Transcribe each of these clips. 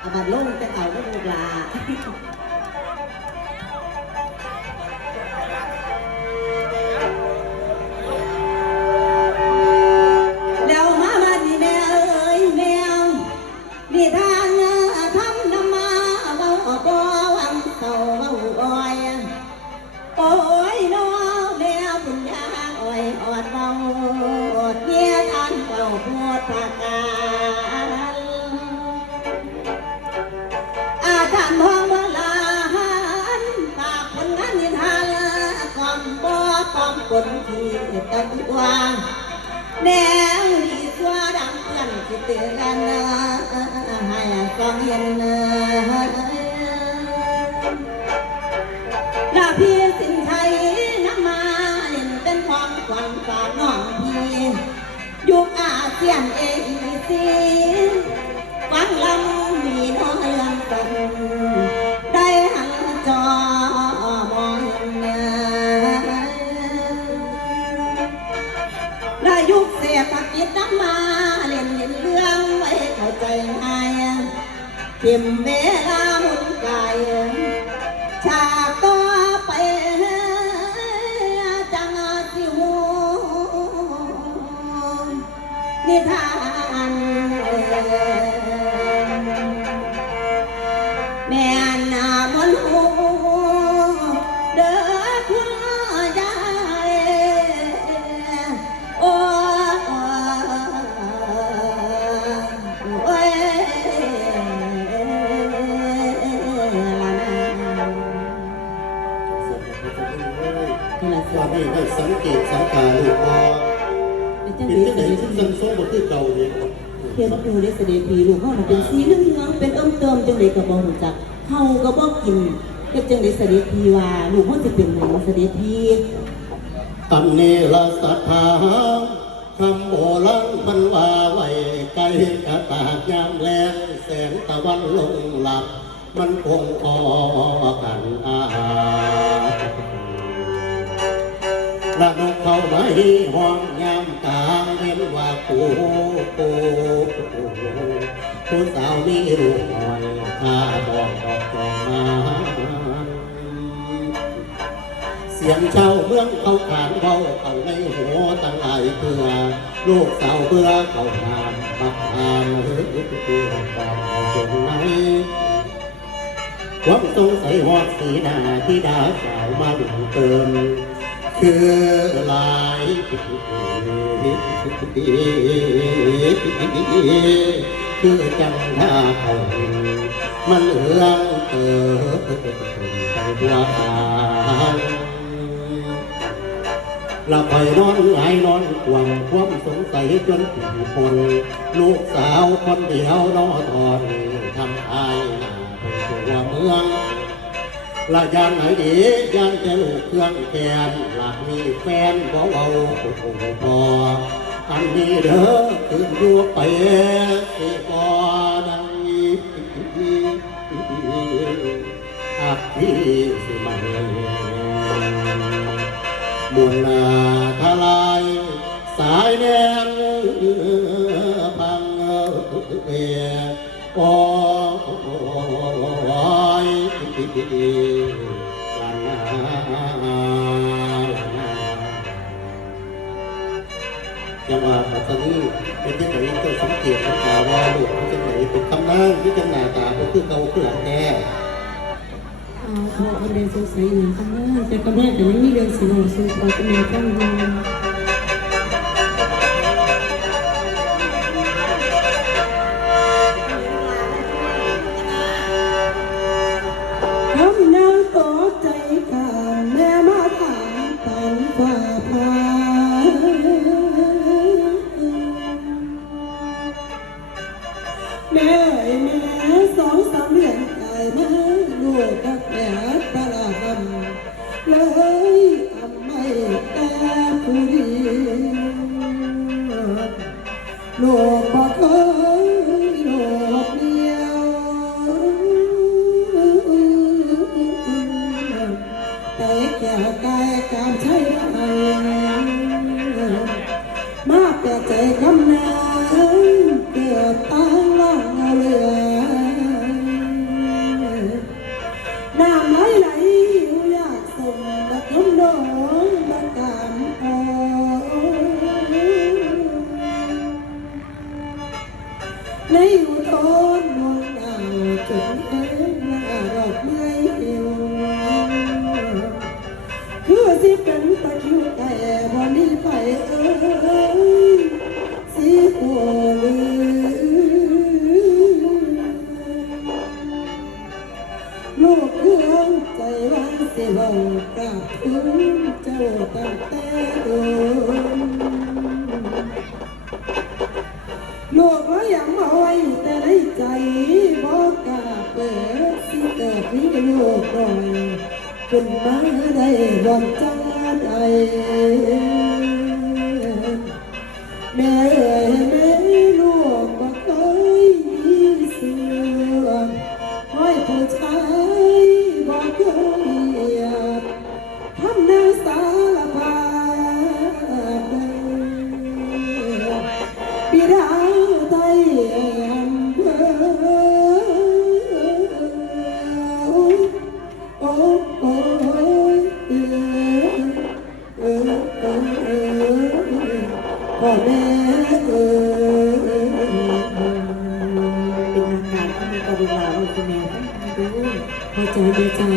เอาบัดลงแต่เอาก็ดูกลา ตะกวางแนวดีสัวดังเพื่อนสิเตือนกันให้ฟังเห็นเนอลาพี่สินไทยน้ำมาเล่นเป็นความควันฝากน้องพี่ยุคอาเซียนเอซี ยุคเศรษฐกิดน้ำมาเล่นเล่นเรื่องไว้เข้าใจง่ายเข็มเวลาหมุนกายฉากต่อไปจังสิวนิทาน นี้ได้สังเกตสังกาลูกพอเป็นจังเป็นได๋ที่ไหนที่สังสมบทที่เก่าเนี่ยเทียมดูได้เสด็จพีลูกเฮามันเป็นสีเหลืองเป็นเอิ่มเติมจังได๋ก็บ่รู้จักเฮาก็บ่กินเฮ็จังได๋เสด็จพีว่าลูกเฮาสิเป็นหยังเสด็จพีตำเนรสัทธาคำโบราณมันว่าไว้ไกลกระตากยามแลงแสงตะวันลงหลับมันคงพอกัน ระนกเข้ามาให้ห้องยามกลางเว้นว่าปูปูผู้สาวมีลูกน้อยข้าดอกดอกดอกมาเสียงเช่าเมืองเขาขานเบาเขาในหัวตั้งหลายเพื่อลูกสาวเพื่อเขานามบักทานเฮ้ยเพื่อการตรงไหนความสงสัยหอดสีดาที่ดาสาวมาหลงเติม คือหลายคือจังท่าเขามันเอื้องเติบไปบัวขาวละคอยนอนหายนอนกวางความสงสัยจนถึงคนลูกสาวคนเดียวนอทอนทำอายหน้าไปตัวเมือง ละยานไหนดียานจะลูกเครื่องแกนหลักมีแฟนบ่เอาพออันนี้เด้อขึ้นอยู่ไปสิบ่ได้อักพี่สิมาบุญนาทลายสายแนงพังเอโอ้ยนนา จังหวะปัตตานีเป็นที่ไหนต้องสังเกตสังกาว่าลูกที่ไหนเป็นคำนั่งที่จังหน้าตาก็คือเกาคือหลังแท้อ่าขอประเด็นสงสัยหนึ่งคำว่าแต่กำแพงแต่ไม่มีเรื่องสิโนซึ่งเราจะมีตั้งอยู่ ต เป็นมาได้วันจ้าใด พ่อแม่เอ๋ยเป็นอาการที่มีกรุณาลูกแม่ต้องดูพ่อจ๋าแม่จ๋า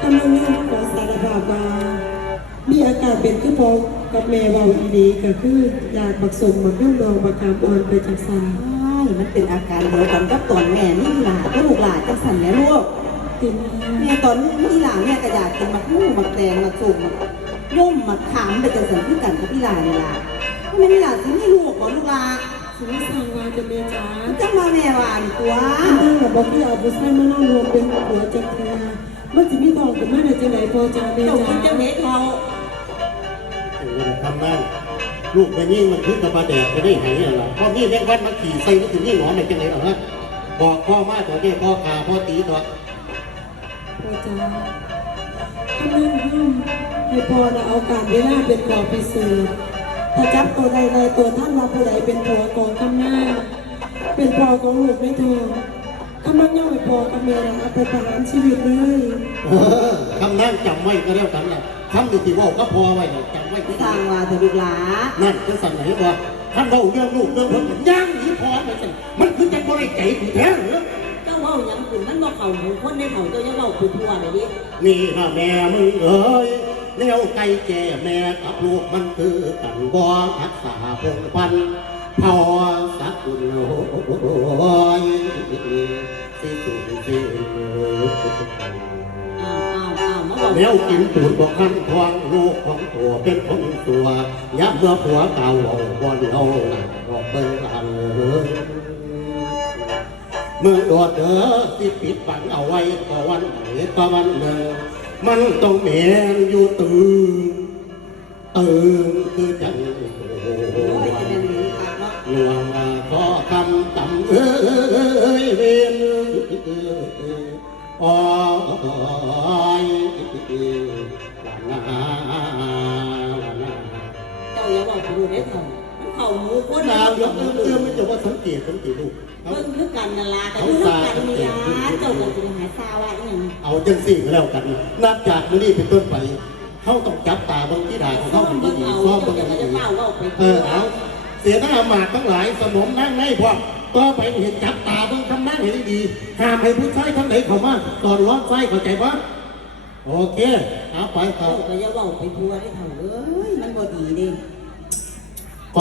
ทำไมแม่ขอสารภาพว่ามีอาการเป็นคือพ่อกับแม่เบาอีดีก็คืออยากบักสมบักยุ่งดองบักขามอ่อนไปจากสาใช่มันเป็นอาการเดียวกันกับตอนแม่นี่หลาก็ลูกหลานจังสันแม่ลูก ตินแม่ตอนนี่หลานแม่ก็อยากกินมักมู่มักแตงมักสุ่มย่มมักขามไปจังสันคือกันกับพี่หลานนี่ล่ะทำไมนี่หลานสิไม่ลูกบ่ลูกหลานสงสารว่าจะแม่จ๋าจังมาแม่ว่านี่ตัวแม่บอกที่เอาบุษให้มานั่งรวมเป็นหัวจักรยานมันสิมีทองกับแม่ในจังไหนพ่อจ๋าแม่เจ้าจ๋าคุณเจ้าเม็ดเขาเออทำได้ลูกไปยิ่งมันคือกระบาแดดไปได้ไหนล่ะพ่อนี่แม่งวันมาขี่ใส่มาถึงนี่หนอนในจังไหนหรอฮะบอกพ่อมาตัวนี้พ่อขาพ่อตีตัว พ่อจ๋าทำไมห้ามให้พ่อน่ะเอาการเวลาเป็นขอพิสูจน์ถ้าจับตัวใดในตัวท่านว่าผู้ใดเป็นผัวของกำนาเป็นพ่อของลูกในทองถ้ามันย่อไปพ่อกับแม่เอาไปประหารชีวิตเลยเออคำนั้นจำไว้ก็แล้วกันแหล่ะคำที่ว่าก็พอไว้จำไว้ที่สร้างว่าเถอะลูกหลานั่นคือสั่งไหนว่ท่านเราเรื่องลูกเรื่องเพิ่งย่างหนีพอไปสั่มันคือจะบ่ได้ใจกูแท้หรือ เขาหูคนในเขาเจ้ายังเว้าคือทั่วเลยดินี่ฮะแม่มึงเอ้ยแล้วไก่แก่แม่กับลูกมันคือกันบ่รักษาพงพันพอสักกุลโอยสิสุสิอ้าวอ้าวอ้าวมาบอกแล้วกินตูดบอกคันทวงลูกของตัวเป็นคนตัวยับเมื่อผัวเก่าบ่เดียวหลังบอกเบิ่งอันเอ้ย มึงโดดเด้อที่ปิดบังเอาไว้ก็วันไหนก็วันหนึ่งมันต้องแมนอยู่ตื่นตื่นคือจังโอ้ยจะเป็นหรือคักเนาะหลวงขอคำตำเอ้ยเวนอ้อยหลานา คนดาวเดี๋ยวเติมเติมไม่จะว่าสังเกตสังเกตลูกเอา เบิ่งคือกันนั่นล่ะแต่คือน้ำกันนี่ล่ะเจ้าก็สิหาซาว่าอีหยังเอาจังสิ่งแล้วกันนับจากมื้อนี้เป็นต้นไปเขาต้องจับตาเบางที่ดาของซ่อเขามเป็นเบิ่งดีเอาซ่อมเจ้าเบางจะที่ก็จะดีเฝ้าเว้าไปเออเอาเสียหน้าหมากทั้งหลายสมมนั่งในพวกต่อไปเห็นจับตาเบิ่งคำนั่งให้ดีๆห้ามให้ผู้ชายทั้งไหนเขามาตอนร้อนไส้เข้าใจปะโอเคเอาไปครัเจ้าก็อย่าเว้าไปทั่วได้เท่าเอ้ยมันบ่ดีเด้